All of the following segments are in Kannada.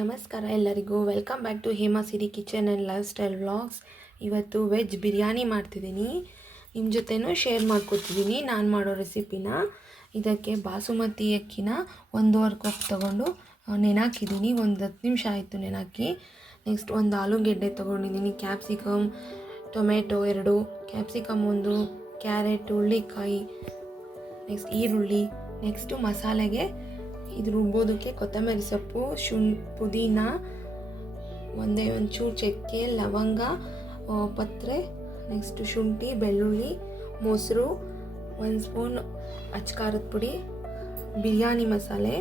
ನಮಸ್ಕಾರ ಎಲ್ಲರಿಗೂ. Welcome back to Hema Siri kitchen and lifestyle vlogs. ಇವತ್ತು ವೆಜ್ ಬಿರಿಯಾನಿ ಮಾಡ್ತಿದ್ದೀನಿ, ನಿಮ್ಮ ಜೊತೆನೂ ಶೇರ್ ಮಾಡ್ಕೊತಿದ್ದೀನಿ ನಾನು ಮಾಡೋ ರೆಸಿಪಿನ. ಇದಕ್ಕೆ ಬಾಸುಮತಿ ಅಕ್ಕಿನ 1.5 ಕಪ್ ತೊಗೊಂಡು ನೆನಾಕಿದ್ದೀನಿ. ಒಂದು 10 ನಿಮಿಷ ಆಯಿತು ನೆನಾಕಿ. ನೆಕ್ಸ್ಟ್ ಒಂದು ಆಲೂಗೆಡ್ಡೆ ತೊಗೊಂಡಿದ್ದೀನಿ, ಕ್ಯಾಪ್ಸಿಕಮ್, ಟೊಮೆಟೊ 2, ಕ್ಯಾಪ್ಸಿಕಮ್ 1, ಕ್ಯಾರೆಟ್, ಹುಳ್ಳಿಕಾಯಿ, ನೆಕ್ಸ್ಟ್ ಈರುಳ್ಳಿ. ನೆಕ್ಸ್ಟು ಮಸಾಲೆಗೆ ಇದು ರುಬ್ಬೋದಕ್ಕೆ ಕೊತ್ತಂಬರಿ ಸೊಪ್ಪು, ಪುದೀನ, ಒಂಚೂರು ಚಕ್ಕೆ, ಲವಂಗ, ಪತ್ರೆ, ನೆಕ್ಸ್ಟು ಶುಂಠಿ, ಬೆಳ್ಳುಳ್ಳಿ, ಮೊಸರು, 1 ಸ್ಪೂನ್ ಅಚ್ಕಾರದ ಪುಡಿ, ಬಿರಿಯಾನಿ ಮಸಾಲೆ,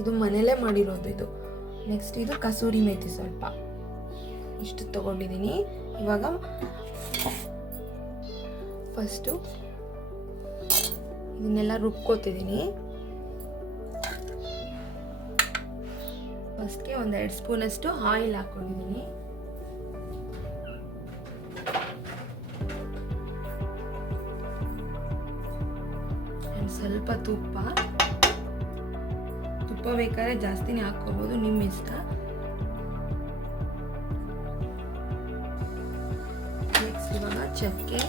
ಇದು ಮನೆಯಲ್ಲೇ ಮಾಡಿರೋದು ಇದು. ನೆಕ್ಸ್ಟ್ ಇದು ಕಸೂರಿ ಮೇಥಿ ಸ್ವಲ್ಪ, ಇಷ್ಟು ತೊಗೊಂಡಿದ್ದೀನಿ. ಇವಾಗ ಫಸ್ಟು ಇದನ್ನೆಲ್ಲ ರುಬ್ಕೋತಿದ್ದೀನಿ. ಫಸ್ಟ್ಗೆ 1-2 ಸ್ಪೂನಷ್ಟು ಆಯಿಲ್ ಹಾಕ್ಕೊಂಡಿದ್ದೀನಿ. ಸ್ವಲ್ಪ ತುಪ್ಪ ಬೇಕಾದ್ರೆ ಜಾಸ್ತಿನೇ ಹಾಕ್ಕೋಬೋದು, ನಿಮ್ಮ ಇಷ್ಟ. ನೆಕ್ಸ್ಟ್ ಇವಾಗ ಚಕ್ಕೆ,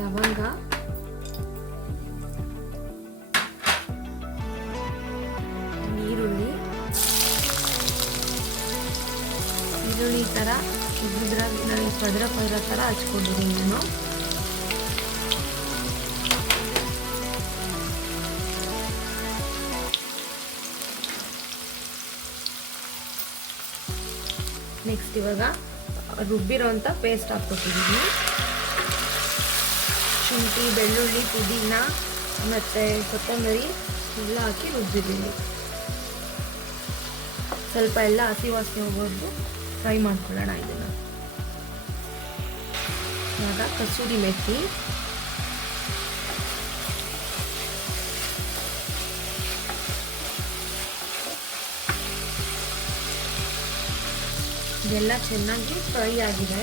ಲವಂಗ, ಈರುಳ್ಳಿ ಈ ಥರ ಪದರ ಥರ ಹಚ್ಕೊಂಡಿದ್ದೀನಿ ನಾನು. ನೆಕ್ಸ್ಟ್ ಇವಾಗ ರುಬ್ಬಿರೋಂಥ ಪೇಸ್ಟ್ ಹಾಕ್ಕೊತಿದ್ದೀನಿ. ಶುಂಠಿ, ಬೆಳ್ಳುಳ್ಳಿ, ಪುದೀನ ಮತ್ತು ಕೊತ್ತಂಬರಿ ಎಲ್ಲ ಹಾಕಿ ರುಬ್ಬಿದ್ದೀನಿ. ಸ್ವಲ್ಪ ಎಲ್ಲ ಹಸಿ ವಾಸನೆ ಹೋಗೋದು ಫ್ರೈ ಮಾಡ್ಕೊಳ್ಳೋಣ ಇದನ್ನು. ಇವಾಗ ಕಸೂರಿ ಮೆಥಿ, ಇದೆಲ್ಲ ಚೆನ್ನಾಗಿ ಫ್ರೈ ಆಗಿದೆ.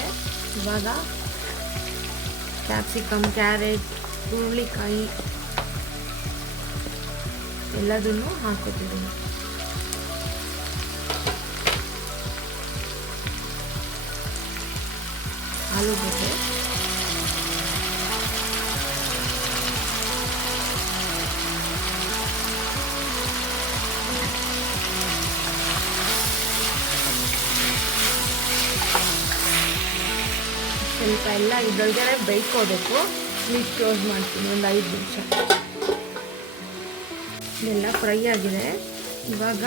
ಇವಾಗ ಕ್ಯಾಪ್ಸಿಕಮ್, ಕ್ಯಾರೆಟ್, ಹುರುಳಿಕಾಯಿ ಎಲ್ಲದನ್ನು ಹಾಕೋತಿದ್ದೀನಿ. ಆಲೂಗಡ್ಡೆ, ಸ್ವಲ್ಪ ಎಲ್ಲ ಇದರೊಳಗಡೆ ಬೇಯ್ಕೋಬೇಕು. ಲಿಡ್ ಕ್ಲೋಸ್ ಮಾಡ್ತೀನಿ ಒಂದು 5 ನಿಮಿಷ. ಇದೆಲ್ಲ ಫ್ರೈ ಆಗಿದೆ. ಇವಾಗ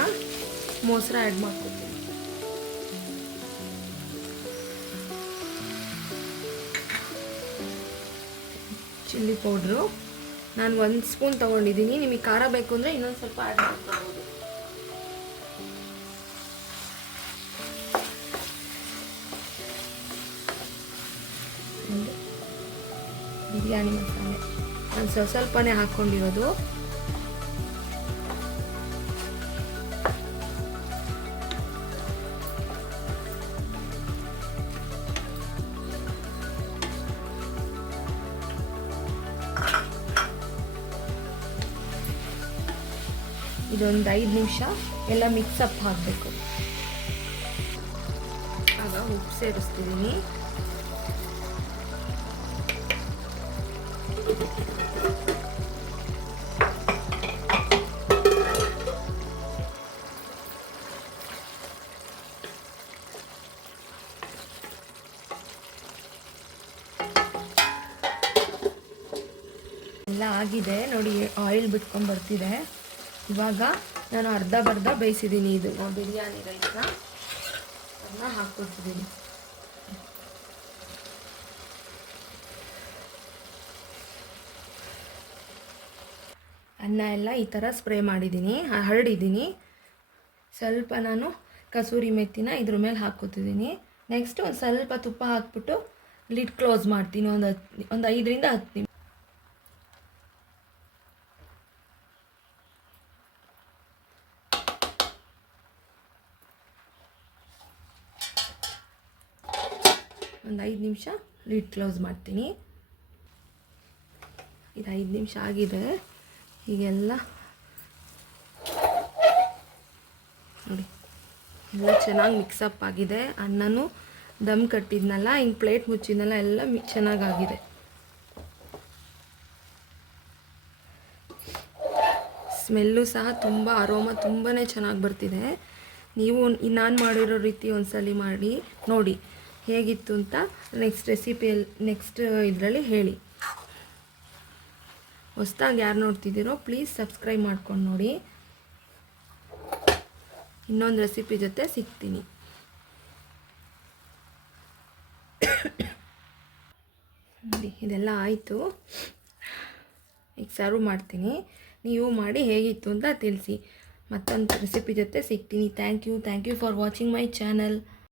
ಮೊಸರು ಆ್ಯಡ್ ಮಾಡ್ಕೊತೀನಿ. ಚಿಲ್ಲಿ ಪೌಡ್ರು ನಾನು 1 ಸ್ಪೂನ್ ತೊಗೊಂಡಿದ್ದೀನಿ. ನಿಮಗೆ ಖಾರ ಬೇಕು ಅಂದರೆ ಇನ್ನೊಂದು ಸ್ವಲ್ಪ ಆ್ಯಡ್ ಮಾಡ್ಕೊಬೋದು. ಬಿರಿಯಾನಿ ಮಸಾಲೆ ನಾನು ಸ್ವಲ್ಪನೇ ಹಾಕ್ಕೊಂಡಿರೋದು. ಇದೊಂದು 5 ನಿಮಿಷ ಎಲ್ಲ ಮಿಕ್ಸಪ್ ಹಾಕಬೇಕು. ಆಗ ಉಪ್ಪು ಸೇರಿಸ್ತಿದ್ದೀನಿ. ಎಲ್ಲ ಆಗಿದೆ ನೋಡಿ, ಆಯಿಲ್ ಬಿಟ್ಕೊಂಡು ಬರ್ತಿದೆ. ಇವಾಗ ನಾನು ಅರ್ಧ ಬೇಯಿಸಿದ್ದೀನಿ ಇದು ಬಿರಿಯಾನಿ ರೈಸ್ನ, ಅದನ್ನ ಹಾಕ್ಕೊಡ್ತಿದ್ದೀನಿ. ಅನ್ನ ಎಲ್ಲ ಈ ಥರ ಸ್ಪ್ರೇ ಮಾಡಿದ್ದೀನಿ, ಹರಡಿದ್ದೀನಿ. ಸ್ವಲ್ಪ ನಾನು ಕಸೂರಿ ಮೆಥಿನ ಇದ್ರ ಮೇಲೆ ಹಾಕ್ಕೊತಿದ್ದೀನಿ. ನೆಕ್ಸ್ಟ್ ಒಂದು ಸ್ವಲ್ಪ ತುಪ್ಪ ಹಾಕ್ಬಿಟ್ಟು ಲಿಡ್ ಕ್ಲೋಸ್ ಮಾಡ್ತೀನಿ ಒಂದು 5ರಿಂದ 10 ನಿಮಿಷ. ಒಂದು 5 ನಿಮಿಷ ಲಿಡ್ ಕ್ಲೋಸ್ ಮಾಡ್ತೀನಿ. ಇದು 5 ನಿಮಿಷ ಆಗಿದೆ. ಹೀಗೆಲ್ಲ ನೋಡಿ ಎಲ್ಲ ಚೆನ್ನಾಗಿ ಮಿಕ್ಸಪ್ ಆಗಿದೆ. ಅನ್ನನೂ ದಮ್ ಕಟ್ಟಿದ್ನಲ್ಲ, ಹಿಂಗೆ ಪ್ಲೇಟ್ ಮುಚ್ಚಿದ್ನಲ್ಲ, ಎಲ್ಲ ಚೆನ್ನಾಗಾಗಿದೆ. ಸ್ಮೆಲ್ಲು ಸಹ ತುಂಬ ಅರೋಮಾ ತುಂಬಾ ಚೆನ್ನಾಗಿ ಬರ್ತಿದೆ. ನೀವು ನಾನು ಮಾಡಿರೋ ರೀತಿ ಒಂದ್ಸಲಿ ಮಾಡಿ ನೋಡಿ ಹೇಗಿತ್ತು ಅಂತ ನೆಕ್ಸ್ಟ್ ಇದರಲ್ಲಿ ಹೇಳಿ. ಹೊಸ್ದಾಗಿ ಯಾರು ನೋಡ್ತಿದ್ದೀರೋ ಪ್ಲೀಸ್ ಸಬ್ಸ್ಕ್ರೈಬ್ ಮಾಡ್ಕೊಂಡು ನೋಡಿ. ಇನ್ನೊಂದು ರೆಸಿಪಿ ಜೊತೆ ಸಿಗ್ತೀನಿ. ನೋಡಿ ಇದೆಲ್ಲ ಆಯಿತು. ಈಗ ಸರ್ವ್ ಮಾಡ್ತೀನಿ. ನೀವು ಮಾಡಿ ಹೇಗಿತ್ತು ಅಂತ ತಿಳಿಸಿ. ಮತ್ತೊಂದು ರೆಸಿಪಿ ಜೊತೆ ಸಿಗ್ತೀನಿ. Thank you for watching my channel.